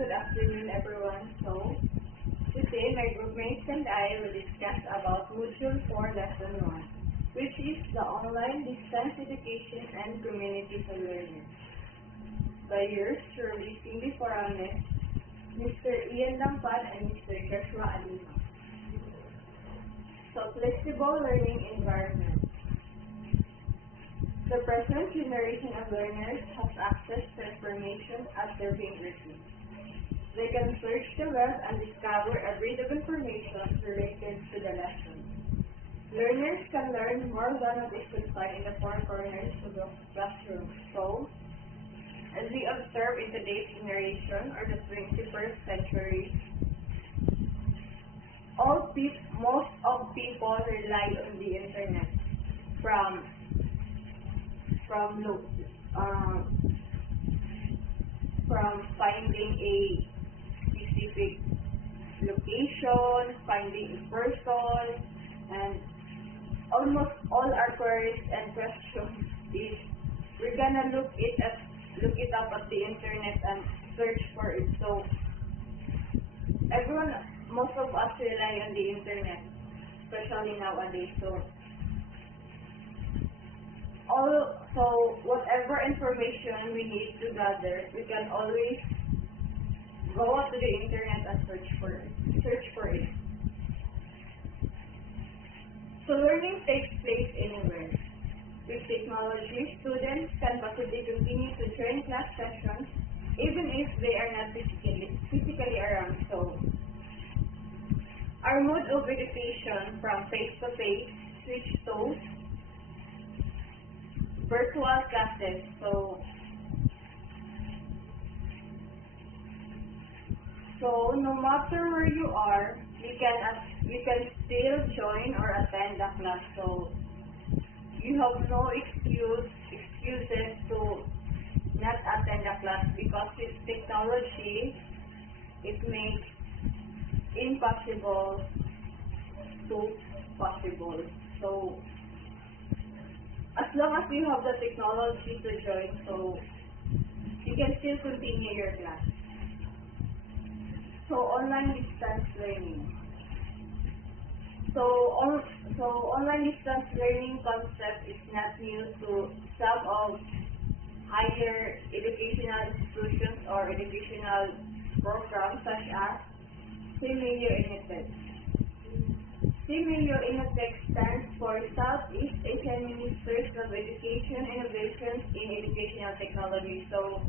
good afternoon everyone. So, today my groupmates and I will discuss about Module 4 Lesson 1, which is the online distance education and community for learning. By yours truly, Cindy Forames, Mr. Ian Lampad, and Mr. Joshua Alima. So, flexible learning environment. The present generation of learners has access to information at their fingertips. They can search the web and discover a breadth of information related to the lesson. Learners can learn more than what is confined in the four corners of the classroom. So, as we observe in today's generation or the 21st century, most of people rely on the internet from finding a specific location, finding a person, and almost all our queries and questions is we're gonna look it up at the internet and search for it. So most of us rely on the internet, especially nowadays. So whatever information we need to gather, we can always go up to the internet and search for it. So learning takes place anywhere. With technology, students can possibly continue to join class sessions even if they are not physically around. So our mode of education from face-to-face switched to virtual classes. So no matter where you are, you can still join or attend the class. So you have no excuses to not attend the class because with technology it makes impossible to possible. So as long as you have the technology to join, so you can still continue your class. So online distance learning. So online distance learning concept is not new to some of higher educational institutions or educational programs such as Similio Initec. Similio Initec stands for Southeast Asian Ministries of Education Innovations in Educational Technology. So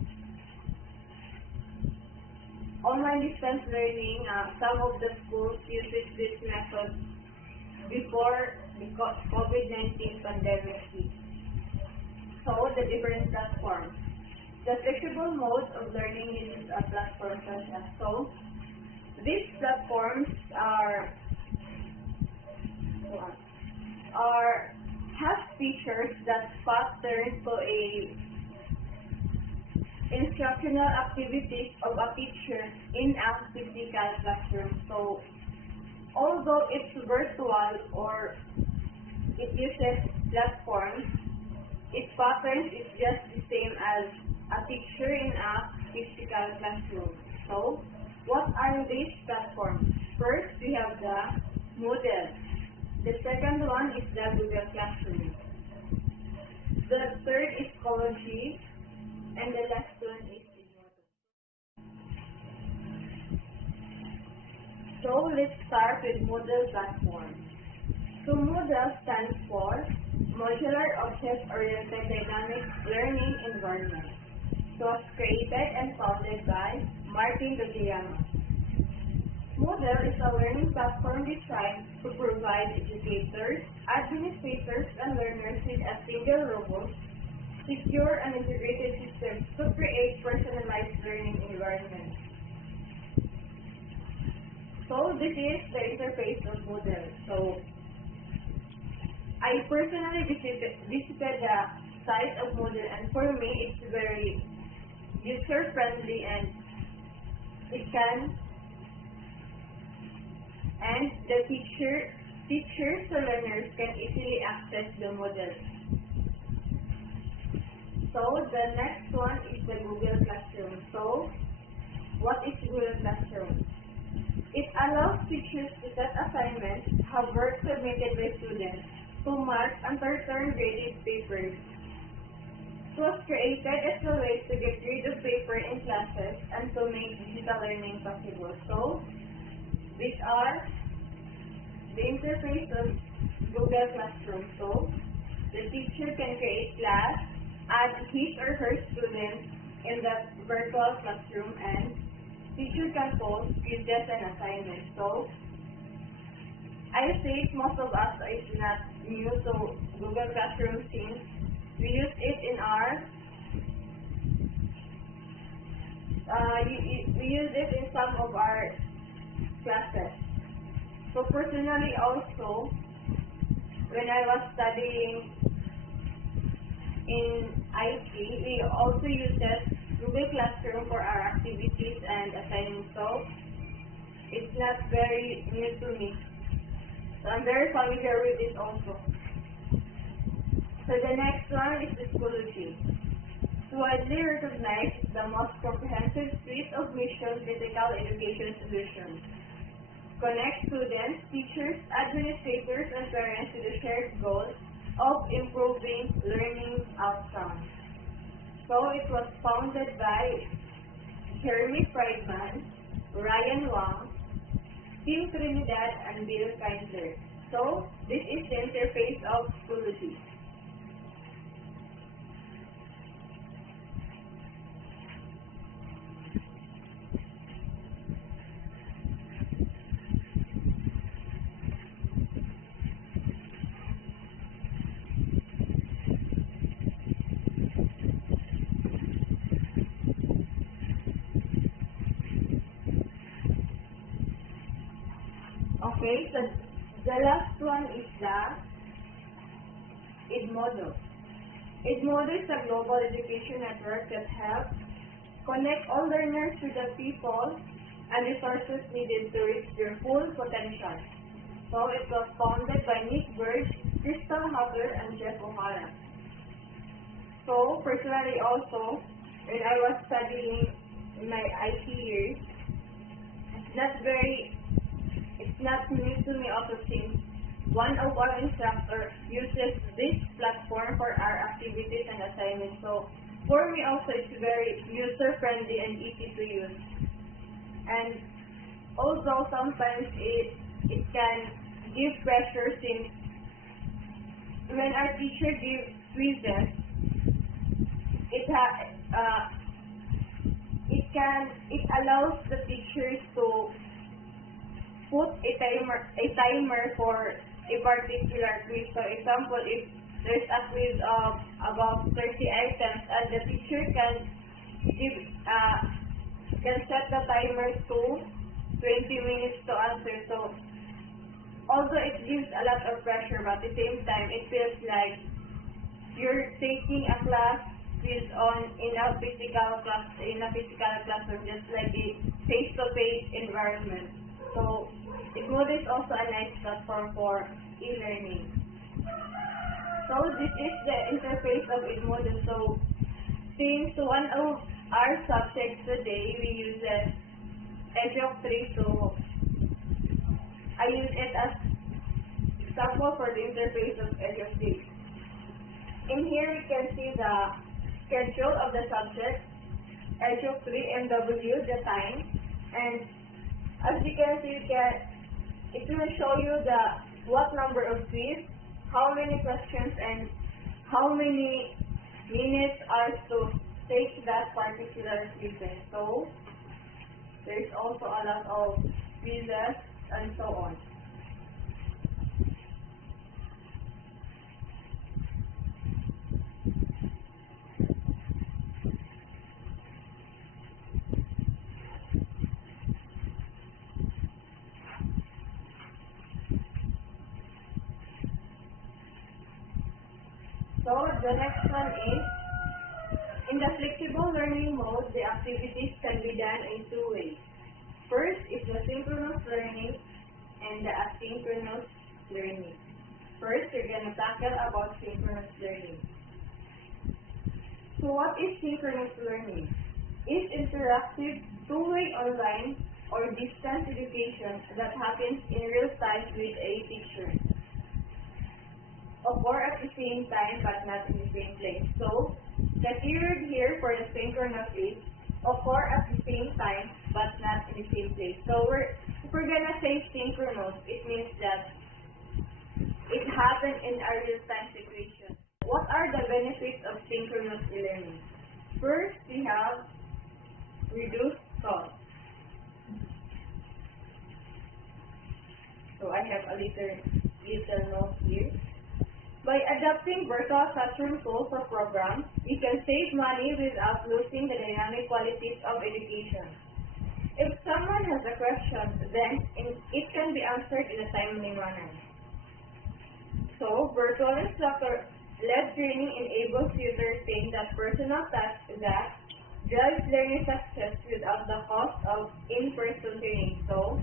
online distance learning, some of the schools uses this method before the COVID-19 pandemic hit. So, the different platforms. The flexible mode of learning uses a platform such as so. These platforms have features that pattern to a instructional activities of a teacher in a physical classroom. So, although it's virtual or it uses platforms, its patterns is just the same as a teacher in a physical classroom. So, what are these platforms? First, we have the Moodle. The second one is the Google Classroom. The third is Schoology. And the last one is Edmodo. So let's start with Moodle platform. So Moodle stands for Modular Object-Oriented Dynamic Learning Environment. It was created and founded by Martin Guglielmo. Moodle is a learning platform designed to provide educators, administrators, and learners with a single robust, secure and integrated systems to create personalized learning environments. So this is the interface of Moodle. So I personally visited the site of Moodle, and for me it's very user friendly and the teachers and learners can easily access the Moodle. So the next one is the Google Classroom. So what is Google Classroom? It allows teachers to set assignments, have work submitted by students, to mark and return graded papers. It was created as a way to get rid of paper in classes and to make digital learning possible. So, these are the interface of Google Classroom. So, the teacher can create class, add his or her students in the virtual classroom, and teacher can post quizzes and assignments. So, I think most of us is not new to Google Classroom since we use it in our we use it in some of our classes. So personally also, when I was studying in IT, we also use Google Classroom for our activities and assignments. So it's not very new to me. So I'm very familiar with it also. So the next one is the Schoology. It's widely recognized as the most comprehensive suite of mission-critical education solutions. Connect students, teachers, administrators, and parents to the shared goal of improving learning outcomes. So it was founded by Jeremy Friedman, Ryan Wang, Tim Trinidad, and Bill Kindler. So this is the interface of Schoology. Okay, so the last one is the Edmodo. Edmodo is a global education network that helps connect all learners to the people and resources needed to reach their full potential. So it was founded by Nick Bird, Crystal Hutter, and Jeff O'Hara. So personally also, when I was studying in my IT years, it's not new to me also since one of our instructors uses this platform for our activities and assignments. So for me also it's very user-friendly and easy to use. And although sometimes it can give pressure since when our teacher gives quizzes, it allows the teachers to put a timer for a particular quiz. So example, if there's a quiz of about 30 items and the teacher can set the timer to 20 minutes to answer. So although it gives a lot of pressure, but at the same time it feels like you're taking a class quiz in a physical classroom, just like a face-to-face environment. So Edmodo is also a nice platform for e-learning. So this is the interface of Edmodo. So since one of our subjects today we use EduOc 3, so I use it as example for the interface of EduOc 3. In here we can see the schedule of the subject, EduOc 3 MW, the time, and as you can see, it will show you what number of quiz, how many questions, and how many minutes are to take that particular quiz. So there's also a lot of quizzes and so on. So the next one is, in the flexible learning mode, the activities can be done in two ways. First is the synchronous learning and the asynchronous learning. First, we're going to tackle about synchronous learning. So what is synchronous learning? is interactive, two-way online, or distance education that happens in real time with a teacher. Occur at the same time but not in the same place. So, the keyword here for the synchronous is occur at the same time but not in the same place. So, if we're gonna say synchronous, it means that it happened in a real-time situation. What are the benefits of synchronous e-learning? First, we have reduced cost. So I have a little note here. By adopting virtual classroom tools or programs, we can save money without losing the dynamic qualities of education. If someone has a question, then it can be answered in a timely manner. So, virtual instructor-led training enables you to retain that personal touch that drives learning success without the cost of in-person training. So,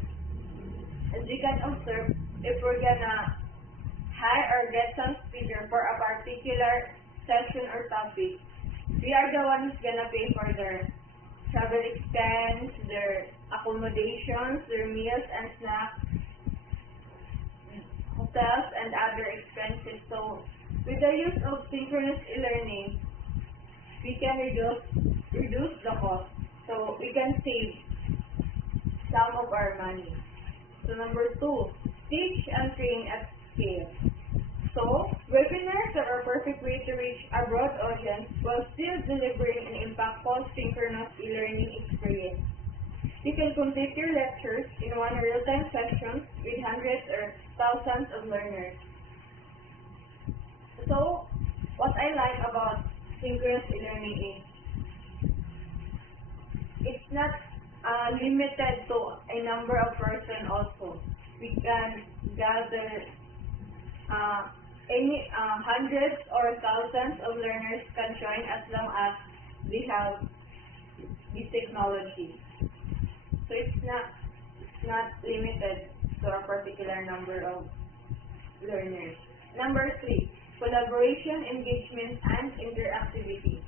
as you can observe, if we're gonna hire or get some speaker for a particular session or topic, we are the ones gonna pay for their travel expense, their accommodations, their meals and snacks, hotels, and other expenses. So, with the use of synchronous e-learning, we can reduce the cost. So, we can save some of our money. So, number 2, teach and train at scale. So, webinars are a perfect way to reach a broad audience while still delivering an impactful synchronous e-learning experience. You can complete your lectures in one real-time session with hundreds or thousands of learners. So, what I like about synchronous e-learning is it's not limited to a number of persons also. We can gather hundreds or thousands of learners can join as long as we have this technology. So it's not limited to a particular number of learners. Number 3, collaboration, engagement, and interactivity.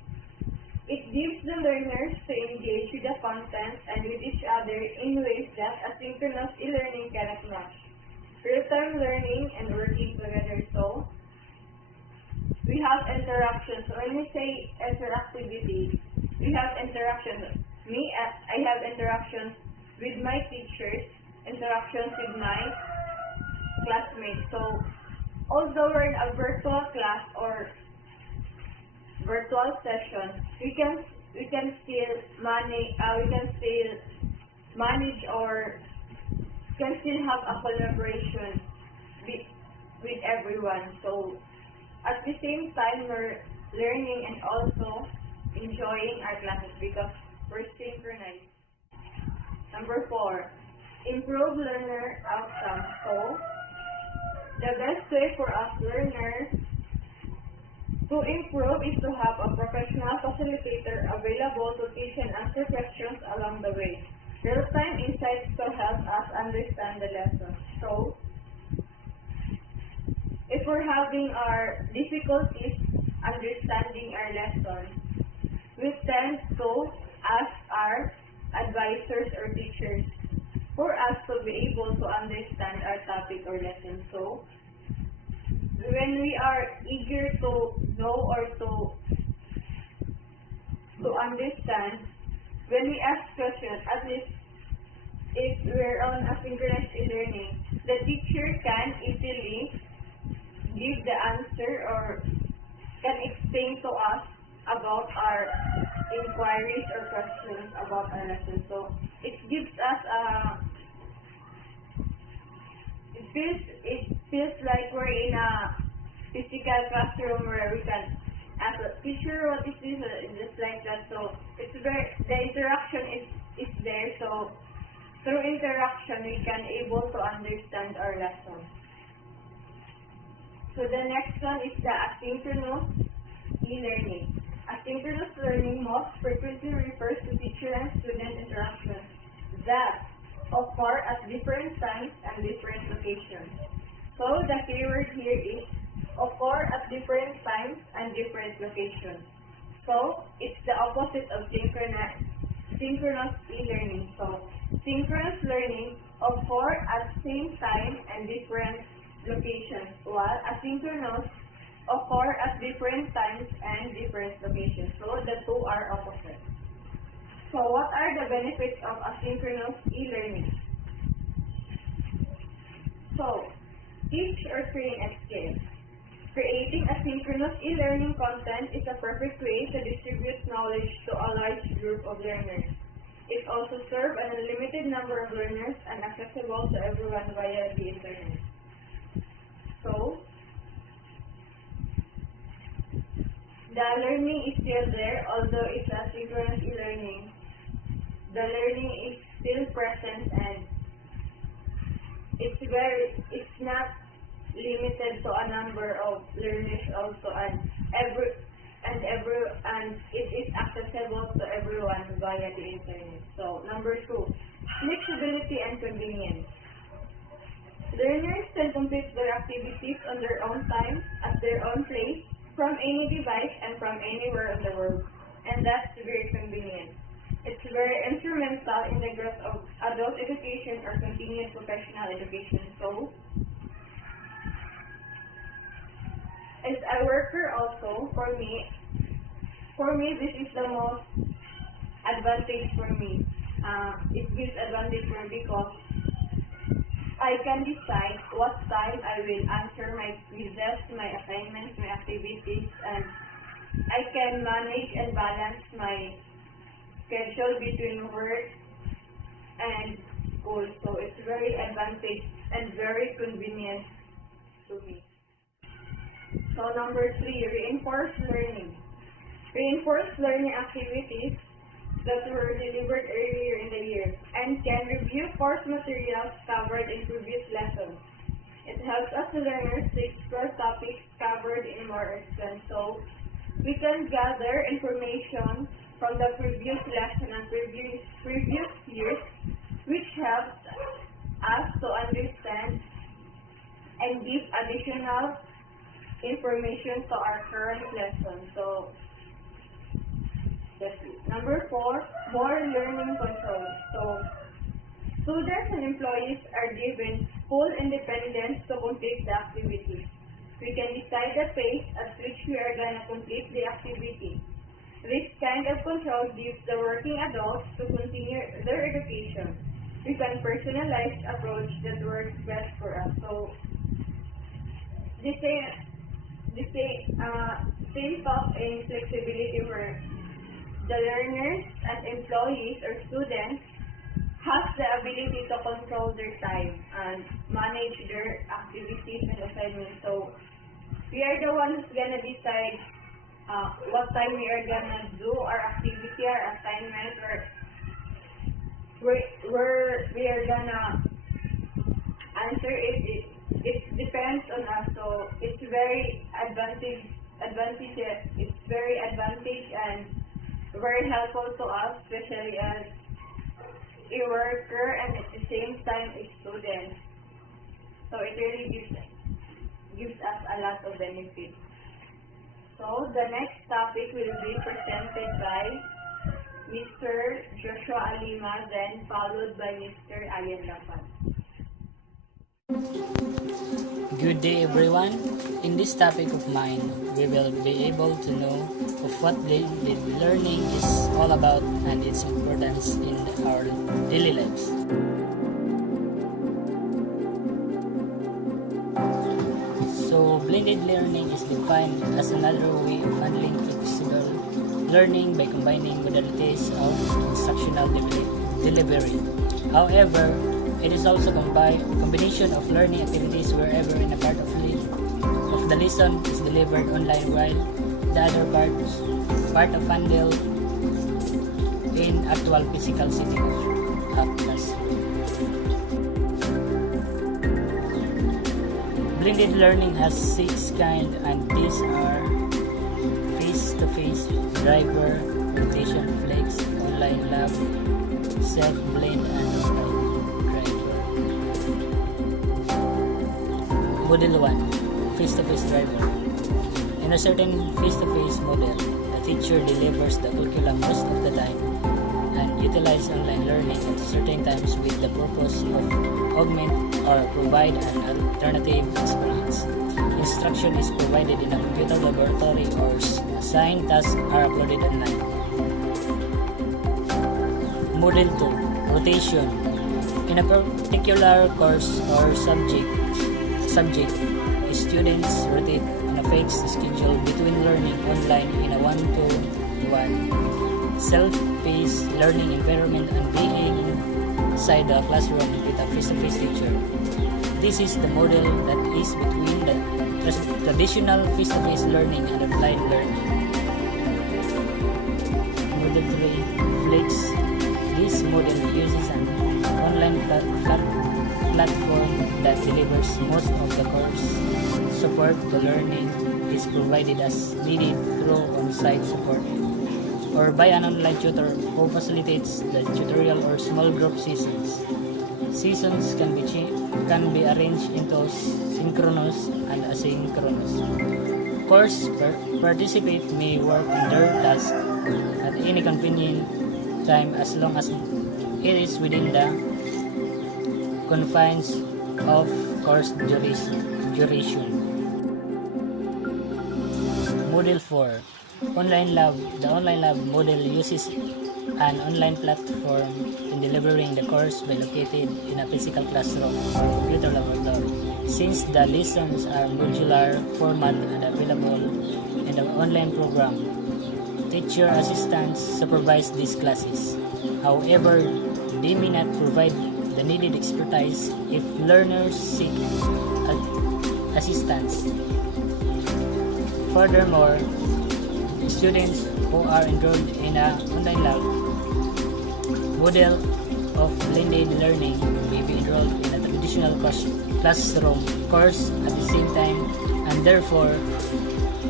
It gives the learners to engage with the content and with each other in ways that asynchronous e-learning cannot match. Real-time learning and working together. So, we have interactions. So, when we say interactivity, we have interactions. I have interactions with my teachers, interactions with my classmates. So, although we're in a virtual class or virtual session, we can still manage or can still have a collaboration with everyone. So at the same time, we're learning and also enjoying our classes because we're synchronized. Number 4, improve learner outcomes. So the best way for us learners to improve is to have a professional facilitator available to teach and answer questions along the way. Real-time insights to help us understand the lesson. So, if we're having our difficulties understanding our lesson, we tend to ask our advisors or teachers for us to be able to understand our topic or lesson. So, when we are eager to know or to understand, when we ask questions, at least if we're on asynchronous e-learning, the teacher can easily give the answer or can explain to us about our inquiries or questions about our lesson. So it gives us it feels like we're in a physical classroom where we can ask a teacher, what is this? Just like that. So it's the interaction is there. So through interaction, we can able to understand our lesson. So the next one is the asynchronous e-learning. Asynchronous learning most frequently refers to teacher and student interactions that occur at different times and different locations. So the keyword here is occur at different times and different locations. So it's the opposite of synchronous synchronous e-learning. So, synchronous learning occur at same time and different locations, while asynchronous occur at different times and different locations. So, the two are opposite. So, what are the benefits of asynchronous e-learning? So, teach or train at scale. Creating asynchronous e-learning content is a perfect way to distribute knowledge to a large group of learners. It also serves an unlimited number of learners and accessible to everyone via the internet. So, the learning is still there, although it's asynchronous e-learning. The learning is still present and it's not limited to a number of learners also, and it is accessible to everyone via the internet. So number 2, flexibility and convenience. Learners can complete their activities on their own time, at their own place, from any device and from anywhere in the world, and that's very convenient. It's very instrumental in the growth of adult education or continued professional education. So, as a worker also, for me, this is the most advantage for me. It gives advantage for me because I can decide what time I will answer my quizzes, my assignments, my activities, and I can manage and balance my schedule between work and school. So it's very advantage and very convenient to me. So number 3, reinforced learning. Reinforced learning activities that were delivered earlier in the year and can review course materials covered in previous lessons. It helps us learners to explore topics covered in more extent. So we can gather information from the previous lesson and previous years, which helps us to understand and give additional information to our current lesson. So that's it. Number 4, more learning control. So students and employees are given full independence to complete the activity. We can decide the pace at which we are going to complete the activity. This kind of control gives the working adults to continue their education. We can personalize approach that works best for us. So, the same thought and flexibility where the learners and employees or students have the ability to control their time and manage their activities and assignments. So, we are the ones who's gonna decide what time we are gonna do our activity, our assignment, or where we are gonna answer it. It depends on us. So it's very advantageous. It's very advantage and very helpful to us, especially as a worker and at the same time a student. So it really gives us a lot of benefits. So the next topic will be presented by Mr. Joshua Alima, then followed by Mr. Ayan Lapan. Good day everyone. In this topic of mine, we will be able to know of what blended learning is all about and its importance in our daily lives. So, blended learning is defined as another way of handling flexible learning by combining modalities of instructional delivery. However, it is also a combination of learning activities wherever in a part of the lesson is delivered online while the other part of handled in actual physical setting of a classroom. Blended learning has 6 kinds, and these are face-to-face, driver, rotation, flex, online lab, self-blend, and online driver. Model 1, face-to-face driver. In a certain face-to-face model, the teacher delivers the curriculum most of the time, and utilize online learning at certain times with the purpose of augment or provide an alternative experience. Instruction is provided in a computer laboratory or assigned tasks are uploaded online. Model 2. Rotation. In a particular course or subject, students rotate on a fixed schedule between learning online in a one-to-one self-paced learning environment and being inside the classroom with a face-to-face teacher. This is the model that is between the traditional face-to-face learning and online learning. Model 3. Flex. This model uses an online platform that delivers most of the course support. The learning is provided as needed through on-site support or by an online tutor who facilitates the tutorial or small group sessions. Sessions can be arranged into synchronous and asynchronous. Course participants may work on their task at any convenient time as long as it is within the confines of course duration. Model 4. Online lab. The online lab model uses an online platform in delivering the course by located in a physical classroom or computer laboratory. Since the lessons are modular format and available in the online program, teacher assistants supervise these classes. However, they may not provide the needed expertise if learners seek assistance. Furthermore, students who are enrolled in an online lab model of blended learning may be enrolled in a traditional classroom course at the same time and therefore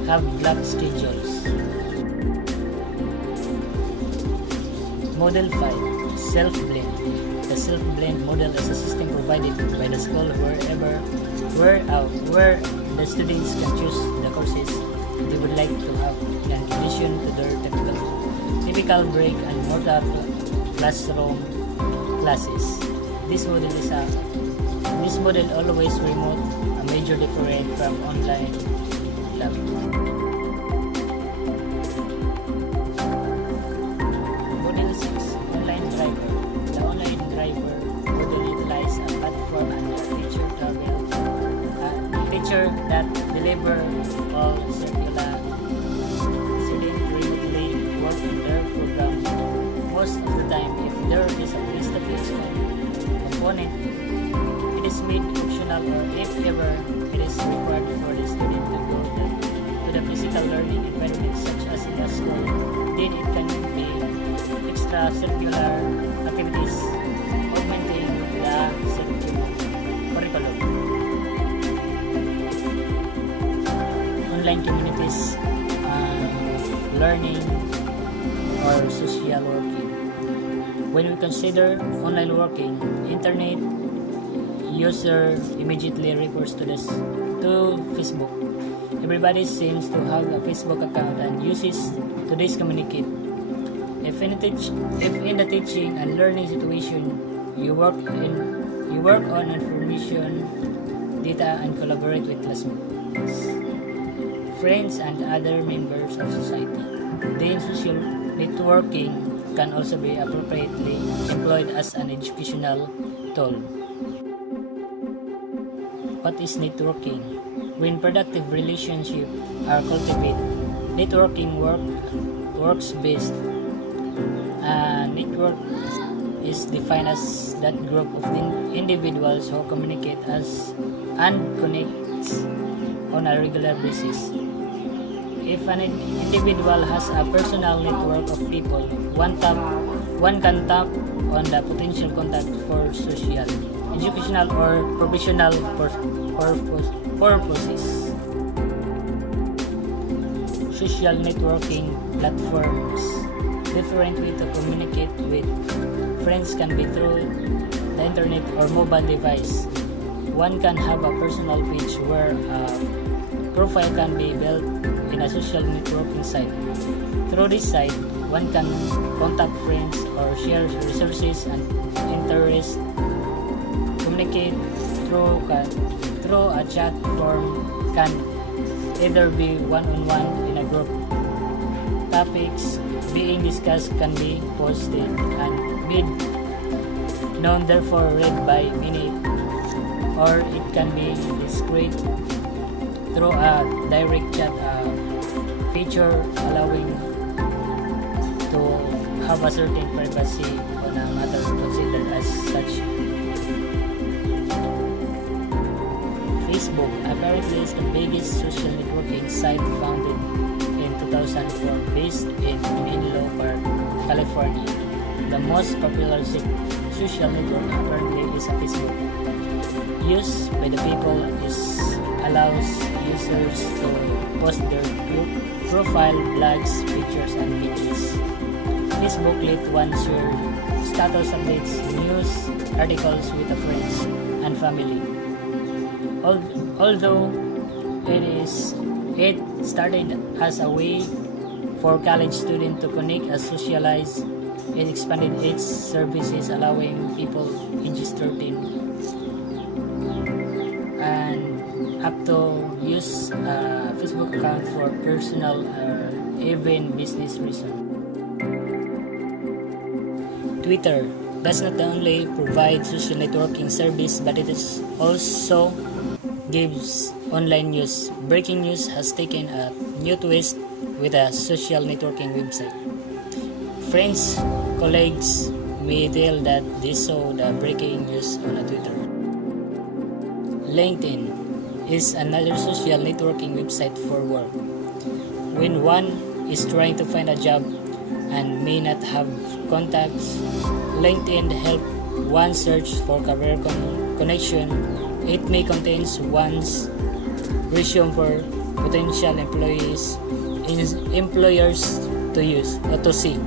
have blocked schedules. Model 5. Self-blend. The self-blend model is a system provided by the school where the students can choose the courses they would like to have in addition to their typical break and mortar classroom classes. This model always remote a major difference from online lab. Model 6. Online driver. The online driver model utilize a platform and a teacher that deliver all students remotely work in their program. Most of the time, if there is a face-to-face component, it is made optional, or if ever it is required for the student to go to the physical learning environment such as in a school, then it can be extracurricular activities augmenting the curriculum. Online communities, learning, or social working. When we consider online working, internet user immediately refers to Facebook. Everybody seems to have a Facebook account and uses to this communicate. If in the teaching and learning situation, you work on information, data, and collaborate with classmates, friends, and other members of society, then social networking can also be appropriately employed as an educational tool. What is networking? When productive relationships are cultivated, networking works best. A network is defined as that group of individuals who communicate and connect on a regular basis. If an individual has a personal network of people, one can tap on the potential contact for social, educational, or professional purposes. Social networking platforms. Different way to communicate with friends can be through the internet or mobile device. One can have a personal page where a profile can be built in a social networking site. Through this site, one can contact friends or share resources and interests, communicate through a chat form, can either be one-on-one in a group. Topics being discussed can be posted and made known, therefore read by many, or it can be discreet through a direct chat feature allowing to have a certain privacy on a matter considered as such. Facebook apparently is the biggest social networking site founded in 2004 based in Menlo Park, California. The most popular social network apparently is a Facebook. Used by the people allows users to post their profile, blogs, pictures, and videos. Facebook let one share status updates, news, articles with the friends and family. Although it started as a way for college students to connect and socialize, it expanded its services, allowing people ages 13 and up to use a Facebook account for personal or even business reasons. Twitter does not only provide social networking service, but it is also gives online news. Breaking news has taken a new twist with a social networking website. Friends, colleagues may tell that they saw the breaking news on a Twitter. LinkedIn is another social networking website for work. When one is trying to find a job and may not have contacts, LinkedIn help one search for career connection. It may contain one's resume for potential employers to use or to see.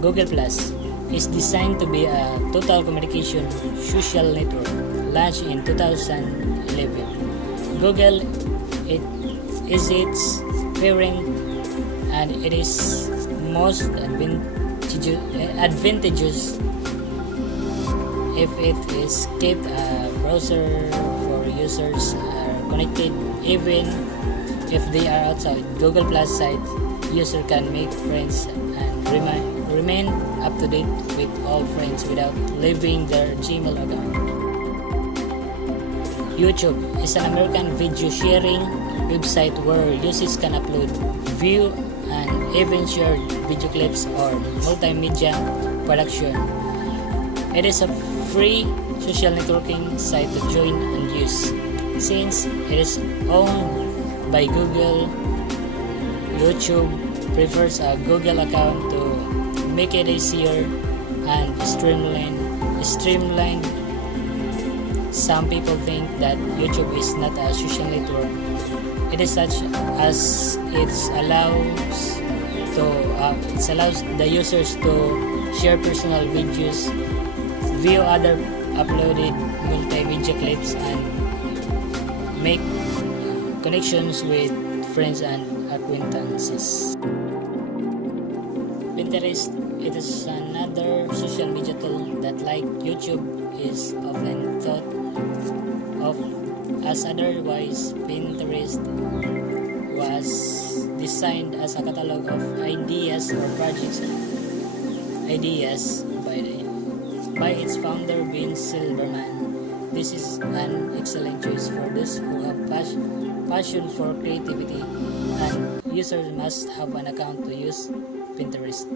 Google Plus is designed to be a total communication social network, launched in 2011. Google is its parent, and it is most advantageous if it is kept a browser for users are connected even if they are outside Google Plus site. User can make friends and remain up to date with all friends without leaving their Gmail account. YouTube is an American video sharing website where users can upload, view, and even share video clips or multimedia production. It is a free social networking site to join and use. Since it is owned by Google, YouTube prefers a Google account to make it easier and streamlined. Some people think that YouTube is not a social network. It is such as it allows the users to share personal videos, view other uploaded multimedia clips, and make connections with friends and acquaintances. Pinterest, it is another social media tool that, like YouTube, is often thought of as otherwise. Pinterest was designed as a catalog of ideas or projects by its founder Ben Silberman. This is an excellent choice for those who have passion for creativity, and users must have an account to use Pinterest.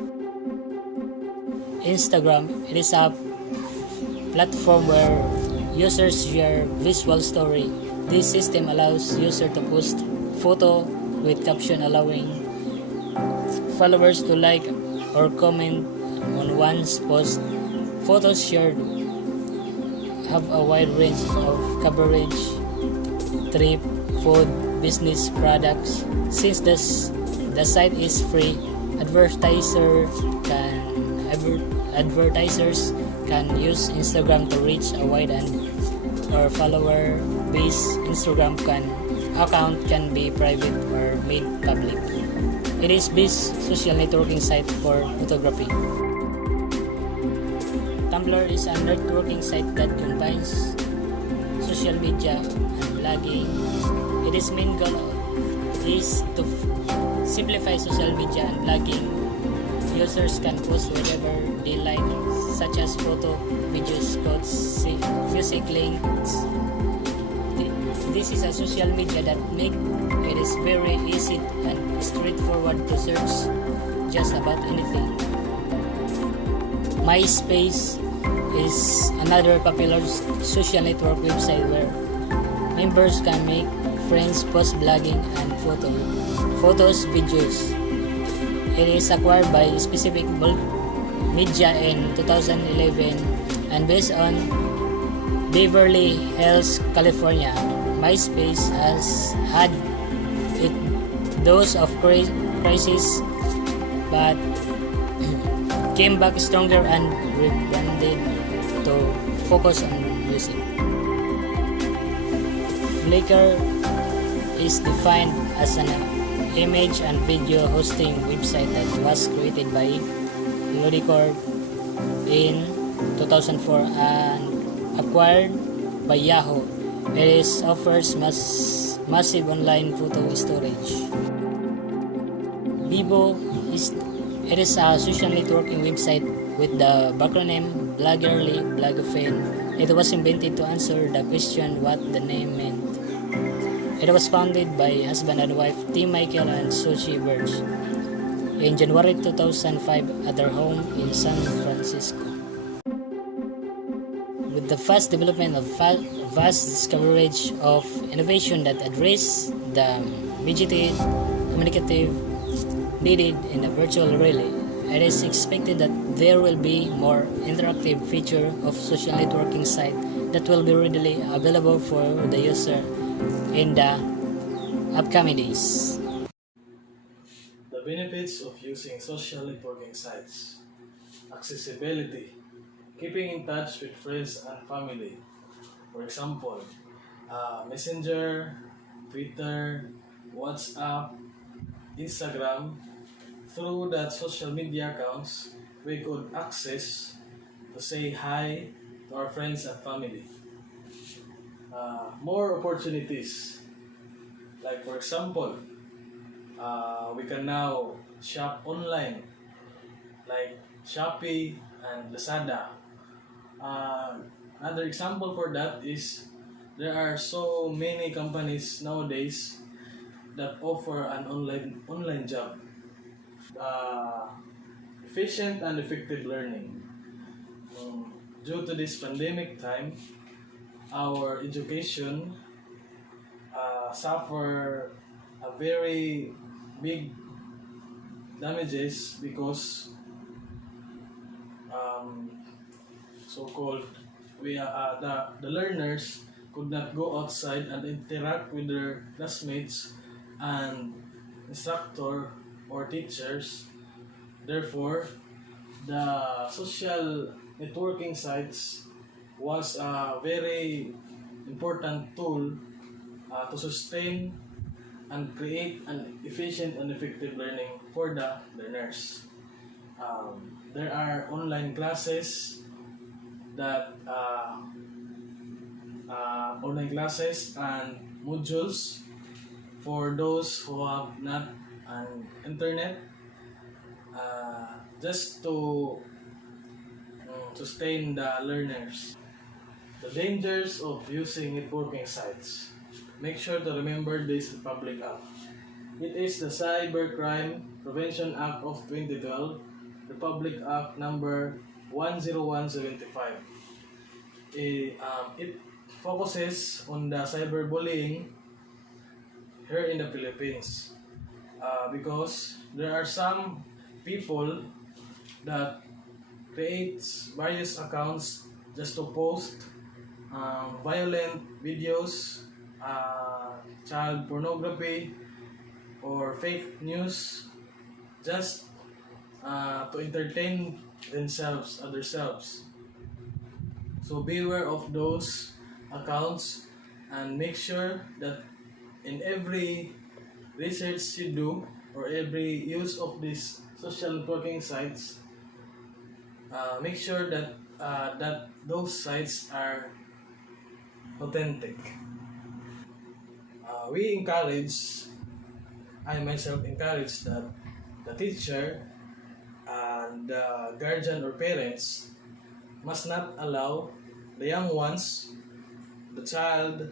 Instagram, it is a platform where users share visual story. This system allows users to post photo with caption, allowing followers to like or comment on one's post. Photos shared have a wide range of coverage: trip, food, business, products. Since the site is free, advertisers can use Instagram to reach a wide or follower base. Instagram account can be private or made public. It is best social networking site for photography. Tumblr is a networking site that combines social media and blogging. Its main goal is to simplify social media and blogging. Users can post whatever they like, such as photo, videos, quotes, music links. This is a social media that makes it is very easy and straightforward to search just about anything. MySpace is another popular social network website where members can make friends, post blogging and photos, videos. It is acquired by Specific Bulk Media in 2011 and based on Beverly Hills, California. MySpace has had its dose of crisis but came back stronger and rebranded to focus on music. Flickr is defined as an image and video hosting website that was created by Ludicorp in 2004 and acquired by Yahoo. It offers massive online photo storage. Bebo is a social networking website with the backronym Bloggerly Blogophane. It was invented to answer the question what the name meant. It was founded by husband and wife Tim Michael and Sushi Birch in January 2005 at their home in San Francisco. With the fast development of vast coverage of innovation that address the immediate communicative needed in a virtual relay, it is expected that there will be more interactive feature of social networking site that will be readily available for the user in the upcoming days. The benefits of using social networking sites: accessibility, keeping in touch with friends and family. For example, Messenger, Twitter, WhatsApp, Instagram. Through that social media accounts, we could access to say hi to our friends and family. More opportunities, like for example, we can now shop online, like Shopee and Lazada. Another example for that is there are so many companies nowadays that offer an online job. Efficient and effective learning. Due to this pandemic time, our education suffer a very big damages because so-called the learners could not go outside and interact with their classmates and instructor or teachers. Therefore, the social networking sites was a very important tool to sustain and create an efficient and effective learning for the learners. There are online classes online classes and modules for those who have not an internet, just to sustain the learners. The dangers of using networking sites. Make sure to remember this Republic Act. It is the Cybercrime Prevention Act of 2012, Republic Act number 10175. It focuses on the cyberbullying here in the Philippines, because there are some people that creates various accounts just to post violent videos, child pornography, or fake news, just to entertain themselves, others. So beware of those accounts and make sure that in every research you do, or every use of these social networking sites, make sure that those sites are authentic. We encourage, I myself encourage that the teacher and the guardian or parents must not allow the young ones, the child,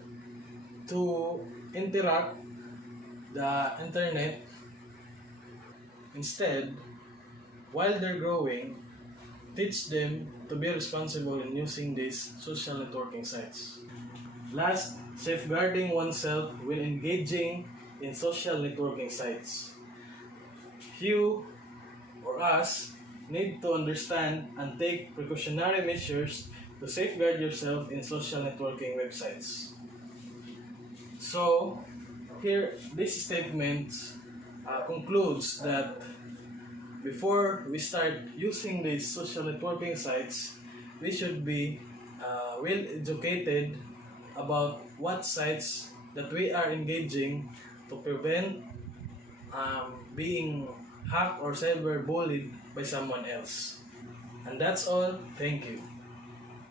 to interact the internet. Instead, while they're growing, teach them to be responsible in using these social networking sites. Last, safeguarding oneself when engaging in social networking sites. You or us need to understand and take precautionary measures to safeguard yourself in social networking websites. So, here, this statement concludes that before we start using these social networking sites, we should be well educated about what sites that we are engaging to prevent being hacked or cyber bullied by someone else. And that's all. Thank you.